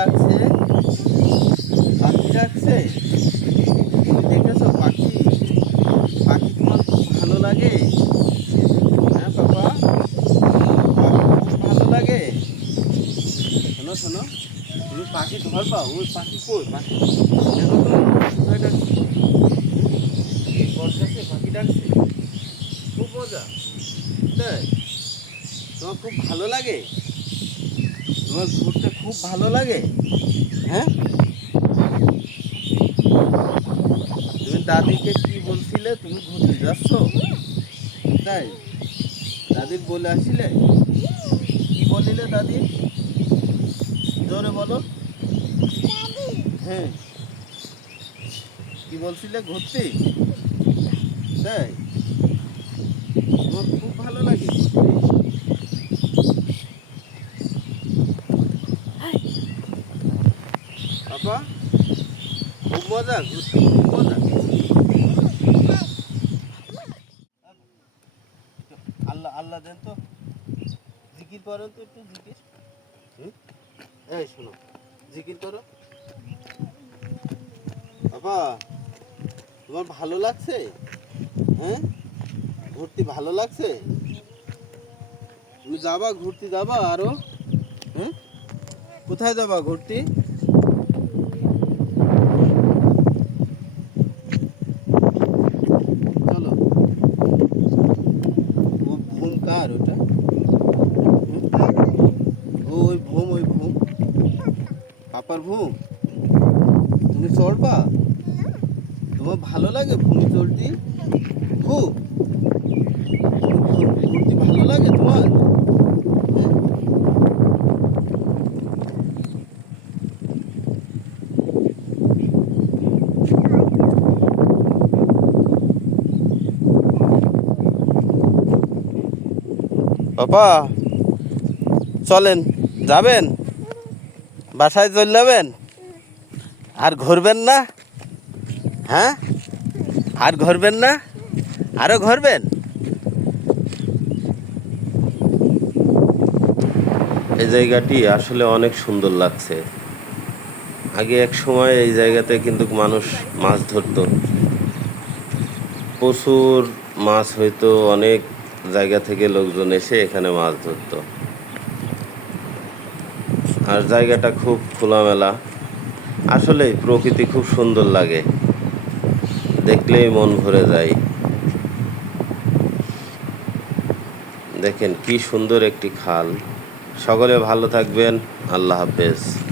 ডাকছে? পাখি ডাকছে? দেখেছ পাখি? পাখি তোমার খুব ভালো লাগে? হ্যাঁ বাবা ভালো লাগে? শোনো শোনো। তুমি পাখি ধরবা ওই পাখি কই? পাখি দেখো তো ডাকছে? পাখি ডাকছে? খুব মজা। তাই? তোমার খুব ভালো লাগে? তোমার ঘুরতে খুব ভালো লাগে। হ্যাঁ? তুমি দাদিকে কি বলছিলে? তুমি ঘুরতে যাচ্ছ? তাই? দাদির বলে আসছিলে কি বলিলে দাদি? জোরে বলো। হ্যাঁ। কি বলছিলে ঘুরতে? তাই? তোমার খুব ভালো লাগে ঘুরতে। বাবা খুব মজা আল্লাহ আল্লাহ দেন তো। জিকির করো তো একটু, জিকির? এই, শোনো, জিকির করো। বাবা, তোমার ভালো লাগছে? হ্যাঁ? ঘুরতে ভালো লাগছে? তুমি যাবা, ঘুরতে যাবা আরও? হ্যাঁ কোথায় যাবা ঘুরতে? কার ওটা? ওই ভূম ওই ভূম। পাপার ভূম? তুমি চড়বা? তোমার ভালো লাগে ভূমি চড়তি? ভূ ঘুরতে ভালো লাগে তোমার? পাপা চলেন, যাবেন? বাসায় চলে যাবেন আর ঘুরবেন না? হ্যাঁ? আর ঘুরবেন না? আরও ঘুরবেন? এই জায়গাটি আসলে অনেক সুন্দর লাগছে। আগে এক সময় এই জায়গাতে কিন্তু মানুষ মাছ ধরতো। প্রচুর মাছ হয়তো অনেক জায়গা থেকে লোকজন এসে এখানে মাছ ধরতো। আর জায়গাটা খুব খোলামেলা। আসলে প্রকৃতি খুব সুন্দর লাগে। দেখলেই মন ভরে যায়। দেখেন কি সুন্দর একটি খাল। সকলে ভালো থাকবেন। আল্লাহ হাফেজ।